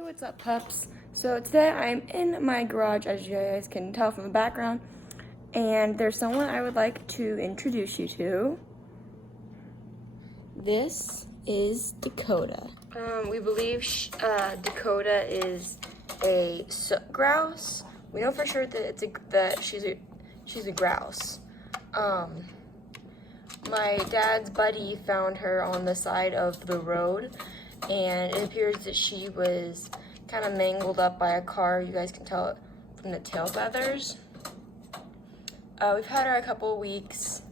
Hey, what's up, pups? So today I'm in my garage, as you guys can tell from the background, and there's someone I would like to introduce you to. This is Dakota. We believe Dakota is a grouse. We know for sure that she's a grouse. My dad's buddy found her on the side of the road, and it appears that she was kind of mangled up by a car. You guys can tell it from the tail feathers. We've had her a couple of weeks,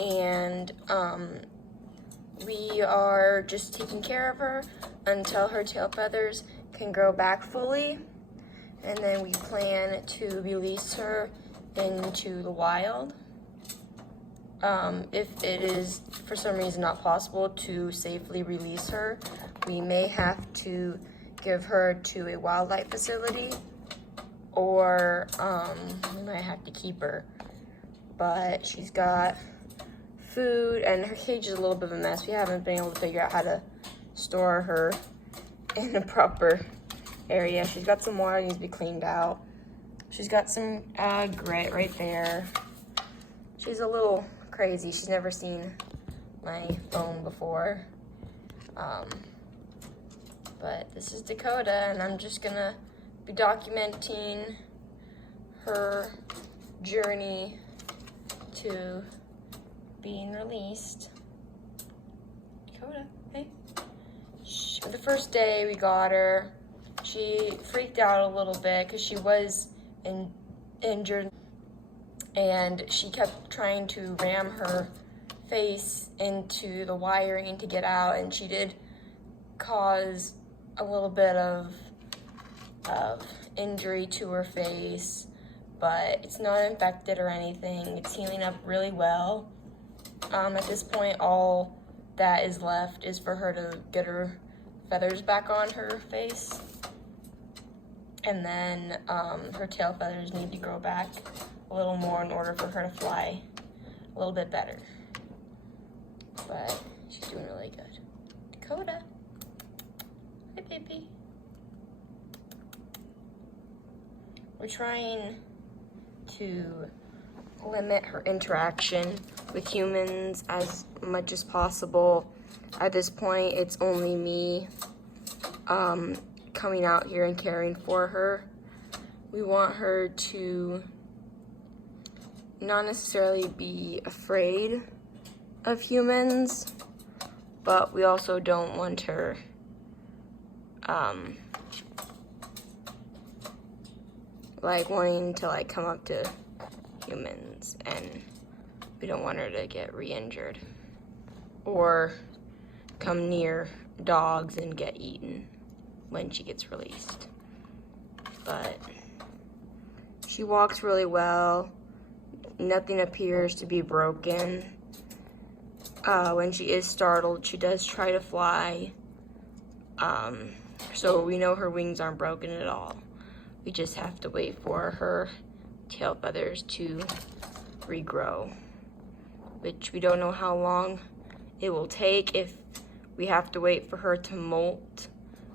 and we are just taking care of her until her tail feathers can grow back fully, and then we plan to release her into the wild. If it is for some reason not possible to safely release her, we may have to give her to a wildlife facility, or we might have to keep her. But she's got food, and her cage is a little bit of a mess. We haven't been able to figure out how to store her in a proper area. She's got some water that needs to be cleaned out. She's got some grit right there. She's a little crazy. She's never seen my phone before. But this is Dakota, and I'm just gonna be documenting her journey to being released. Dakota, hey. The first day we got her, she freaked out a little bit because she was injured, and she kept trying to ram her face into the wiring to get out, and she did cause a little bit of injury to her face, but it's not infected or anything. It's healing up really well. At this point, all that is left is for her to get her feathers back on her face, and then her tail feathers need to grow back a little more in order for her to fly a little bit better. But she's doing really good. Dakota. Hi, baby. We're trying to limit her interaction with humans as much as possible. At this point, it's only me coming out here and caring for her. We want her to not necessarily be afraid of humans, but we also don't want her like wanting to like come up to humans, and we don't want her to get re-injured or come near dogs and get eaten when she gets released. But she walks really well. Nothing appears to be broken. When she is startled, she does try to fly. So we know her wings aren't broken at all. We just have to wait for her tail feathers to regrow, which we don't know how long it will take. If we have to wait for her to molt,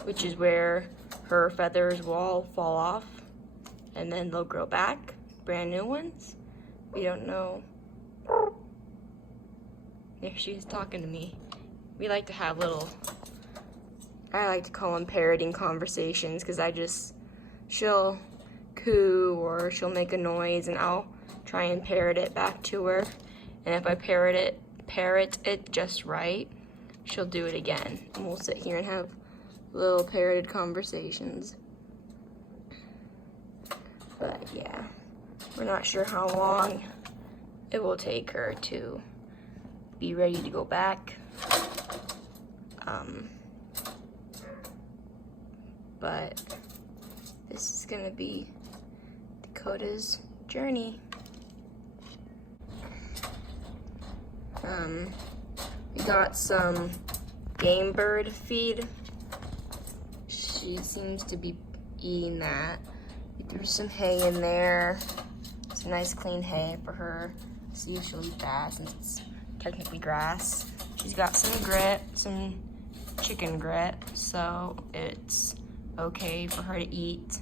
which is where her feathers will all fall off, and then they'll grow back, brand new ones. We don't know. There she's talking to me. We like to have I like to call them parroting conversations, because she'll coo or she'll make a noise, and I'll try and parrot it back to her. And if I parrot it just right, she'll do it again. And we'll sit here and have little parroted conversations. But yeah, we're not sure how long it will take her to be ready to go back. But this is gonna be Dakota's journey. We got some game bird feed. She seems to be eating that. We threw some hay in there. Some nice clean hay for her. See if she'll eat that, since it's technically grass. She's got some grit, some chicken grit, so it's okay for her to eat.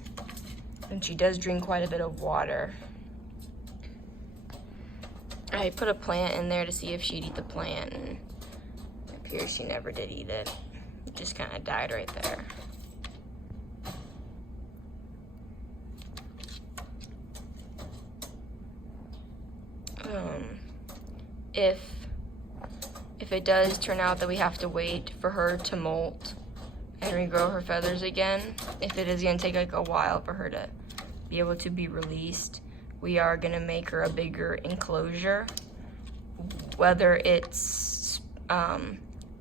And she does drink quite a bit of water. I put a plant in there to see if she'd eat the plant, and it appears she never did eat it. It just kind of died right there. If it does turn out that we have to wait for her to molt and regrow her feathers again, if it is going to take like a while for her to be able to be released, we are going to make her a bigger enclosure, whether it's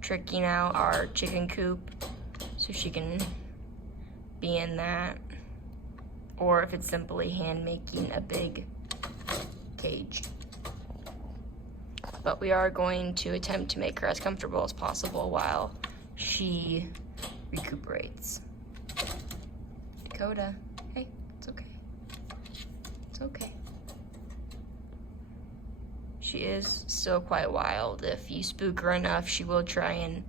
tricking out our chicken coop so she can be in that, or if it's simply hand making a big cage. But we are going to attempt to make her as comfortable as possible while she recuperates. Dakota, hey, it's okay. It's okay. She is still quite wild. If you spook her enough, she will try and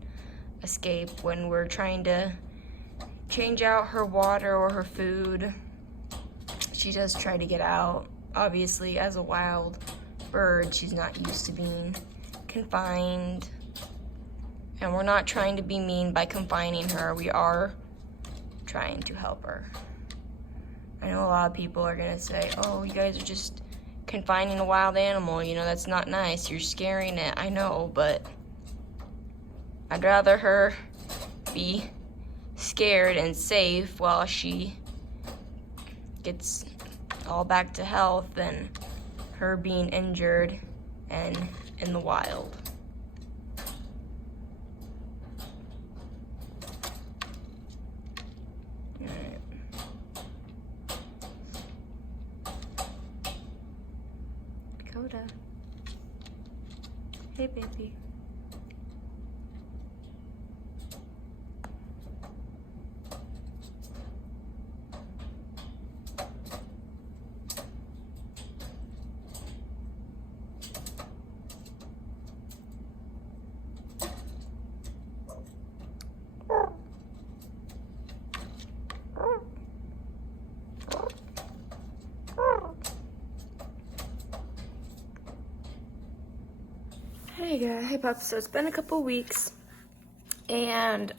escape when we're trying to change out her water or her food. She does try to get out. Obviously, as a wild bird, she's not used to being confined. And we're not trying to be mean by confining her. We are trying to help her. I know a lot of people are gonna say, oh, you guys are just confining a wild animal, you know, that's not nice, you're scaring it. I know, but I'd rather her be scared and safe while she gets all back to health than her being injured and in the wild. Alright. Dakota. Hey, baby. Hey guys, hey pups. So it's been a couple weeks, and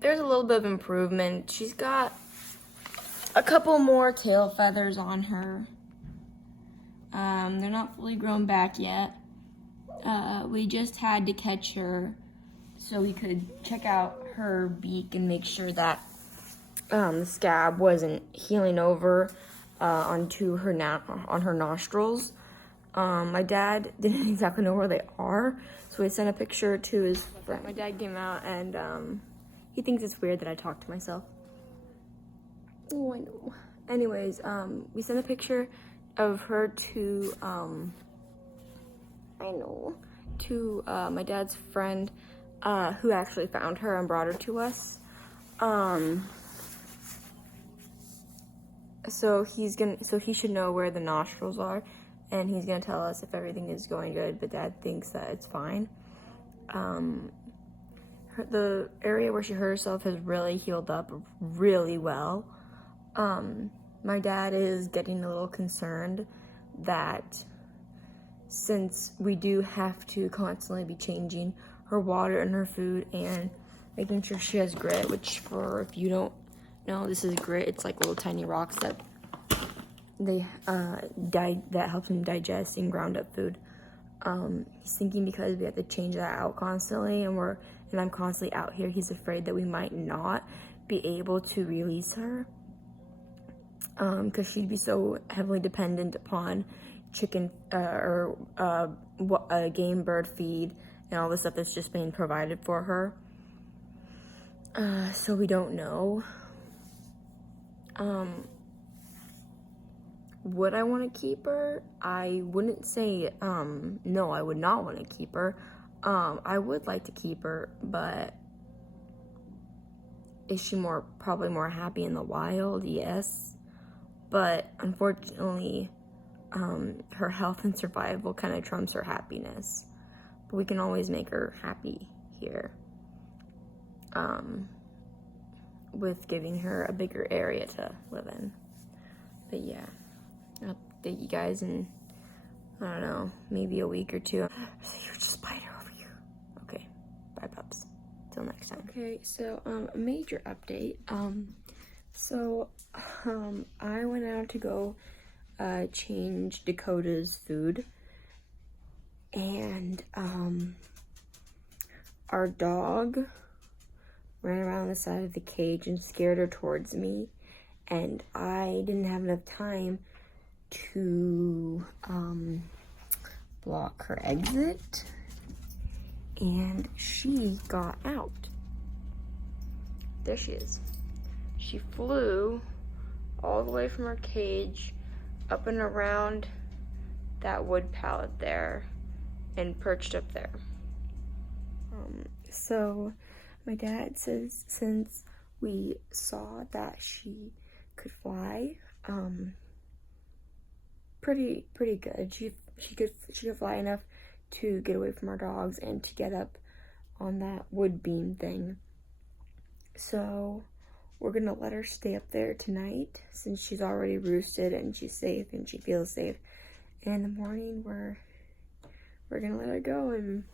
there's a little bit of improvement. She's got a couple more tail feathers on her. They're not fully grown back yet. We just had to catch her so we could check out her beak and make sure that the scab wasn't healing over onto her on her nostrils. My dad didn't exactly know where they are, so he sent a picture to his friend. My dad came out, and he thinks it's weird that I talk to myself. Oh, I know. Anyways, we sent a picture of her to, my dad's friend, who actually found her and brought her to us. So he should know where the nostrils are, and he's gonna tell us if everything is going good, but Dad thinks that it's fine. The area where she hurt herself has really healed up really well. My dad is getting a little concerned that since we do have to constantly be changing her water and her food and making sure she has grit, which if you don't know, this is grit. It's like little tiny rocks that that helps him digest and ground up food. He's thinking because we have to change that out constantly, and I'm constantly out here, he's afraid that we might not be able to release her, because she'd be so heavily dependent upon chicken or game bird feed and all the stuff that's just being provided for her. So we don't know. Would I want to keep her? I wouldn't say, no, I would not want to keep her. I would like to keep her, but is she probably more happy in the wild? Yes. But unfortunately, her health and survival kind of trumps her happiness. But we can always make her happy here. with giving her a bigger area to live in. But yeah, I'll update you guys in, I don't know, maybe a week or two. There's a huge spider over here. Okay, bye pups. Till next time. Okay, so a major update. I went out to go change Dakota's food, and our dog ran around the side of the cage and scared her towards me, and I didn't have enough time to block her exit, and she got out. There she is. She flew all the way from her cage up and around that wood pallet there and perched up there. So my dad says since we saw that she could fly, pretty good. She could fly enough to get away from our dogs and to get up on that wood beam thing. So we're gonna let her stay up there tonight since she's already roosted and she's safe and she feels safe. And in the morning we're gonna let her go, and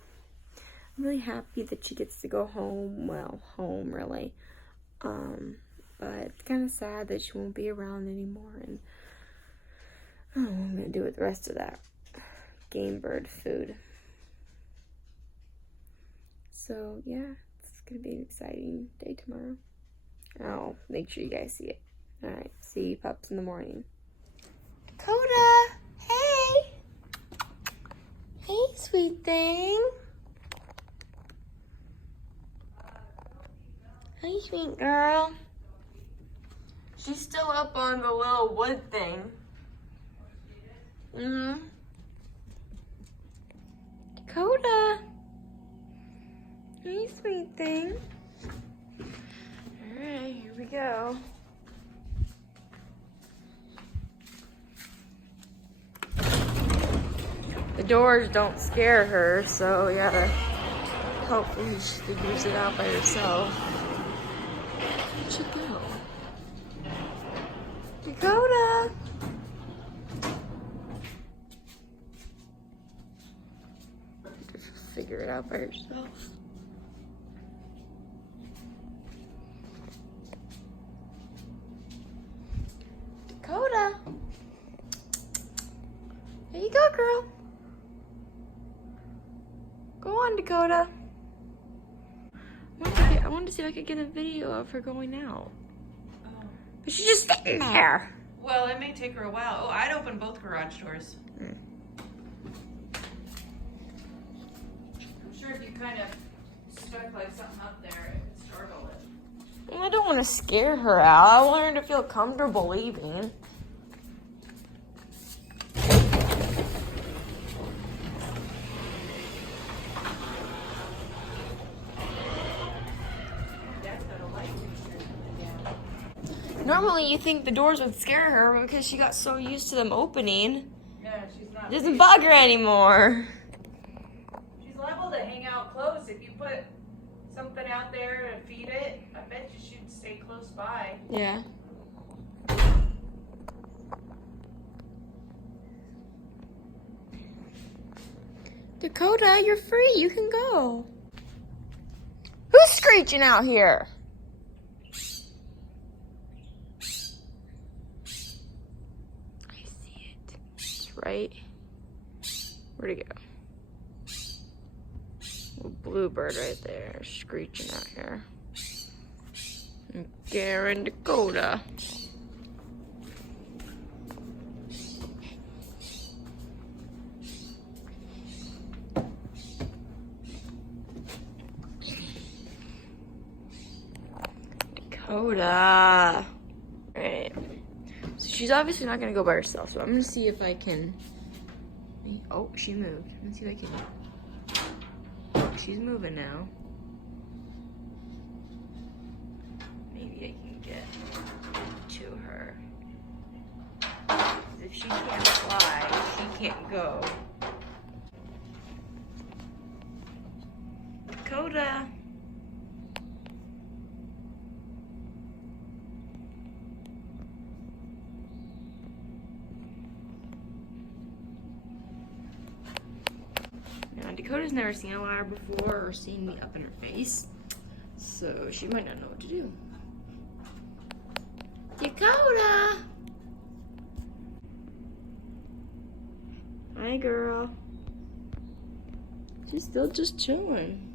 I'm really happy that she gets to go home. Well, home really. But it's kind of sad that she won't be around anymore, and I don't know what I'm gonna do with the rest of that game bird food. So yeah, it's gonna be an exciting day tomorrow. I'll make sure you guys see it. Alright, see you pups in the morning. Dakota! Hey! Hey, sweet thing. Hey, sweet girl. She's still up on the little wood thing. Dakota! Hey, sweet thing. Alright, here we go. The doors don't scare her, so yeah, hopefully she figures it out by herself. Where'd she go? Dakota! She'll figure it out by herself. Dakota! There you go, girl. Go on, Dakota. I wanted to see if I could get a video of her going out. Oh. But she's just sitting there. Well, it may take her a while. Oh, I'd open both garage doors. I'm sure if you kind of stuck like something up there, it would startle it. Well, I don't want to scare her out. I want her to feel comfortable leaving. Normally, you think the doors would scare her because she got so used to them opening. Yeah, she's not. It doesn't bug her anymore. She's liable to hang out close. If you put something out there to feed it, I bet you she'd stay close by. Yeah. Dakota, you're free. You can go. Who's screeching out here? Right? Where'd it go? Little bluebird right there, screeching out here. And Garen, Dakota. Dakota. Right. So she's obviously not gonna go by herself, so I'm gonna see if I can. Oh, she moved. Let's see if I can. Oh, she's moving now. Maybe I can get to her. If she can't fly, she can't go. Dakota. Dakota's never seen a ladder before or seen me up in her face, so she might not know what to do. Dakota! Hi, girl. She's still just chilling.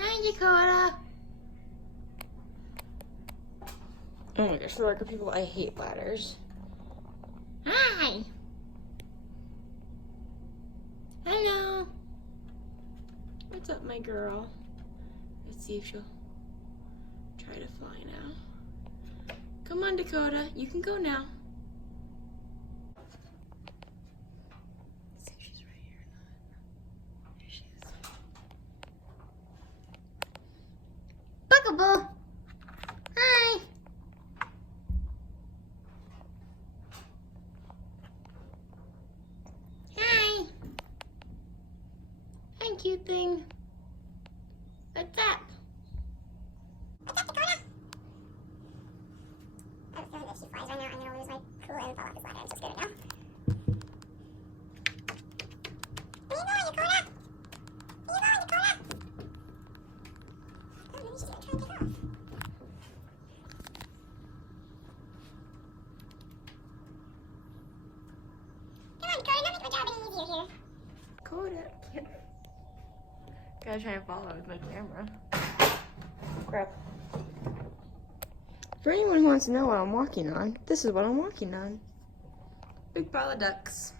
Hi, Dakota. Oh my gosh, for people, I hate ladders. Hi. Hello. What's up, my girl? Let's see if she'll try to fly now. Come on, Dakota. You can go now. Let's see if she's right here or not. There she is. Buckable. Hi. Hi. Hi, cute thing. What's up? What's up, Dakota? I have a feeling that if she flies right now, I'm gonna lose my cool and fall off this ladder. I'm so scared now. Where you going, Dakota? Where you going, Dakota? Oh, maybe she's gonna try and take off. Come on, Dakota, don't make my job any easier here. Dakota. Gotta try and follow with my camera. Crap. For anyone who wants to know what I'm walking on, this is what I'm walking on. Big pile of ducks.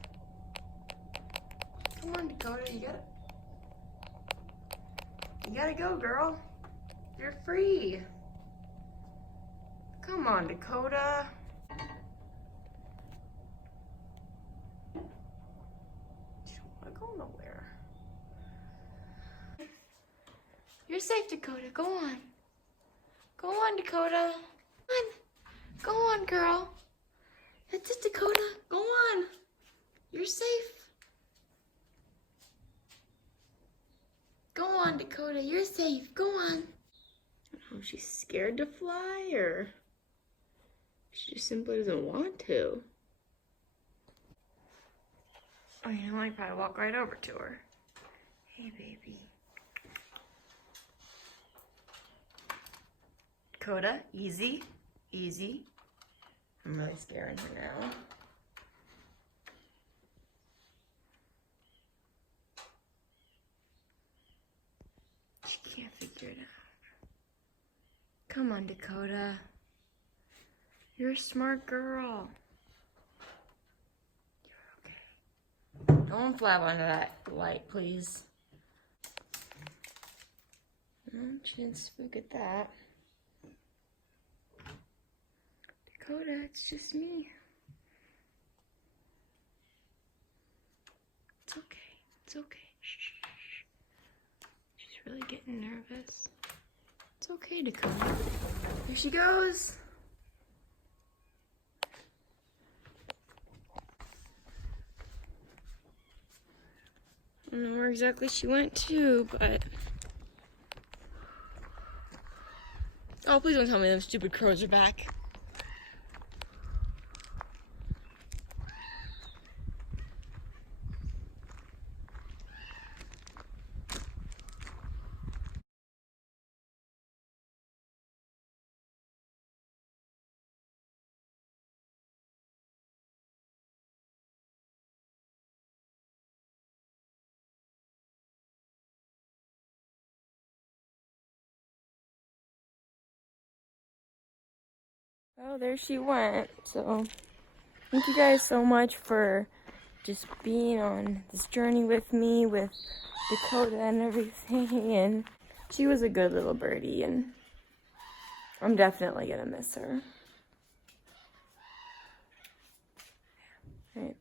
Come on, Dakota, you gotta go, girl. You're free. Come on, Dakota. She don't wanna go nowhere. You're safe, Dakota. Go on. Go on, Dakota. Come on. Go on, girl. That's it, Dakota. Go on. You're safe. Go on, Dakota. You're safe. Go on. Oh, she's scared to fly, or she just simply doesn't want to. Oh, you know, I probably walk right over to her. Hey, baby. Dakota, easy, easy. I'm really scaring her now. She can't figure it out. Come on, Dakota. You're a smart girl. You're okay. Don't flap onto that light, please. Oh, she didn't spook at that. Dakota, it's just me. It's okay. It's okay. Shh. She's really getting nervous. It's okay, Dakota. Here she goes. I don't know where exactly she went to, but... Oh, please don't tell me those stupid crows are back. Oh, there she went. So, thank you guys so much for just being on this journey with me, with Dakota and everything. And she was a good little birdie, and I'm definitely gonna miss her. All right.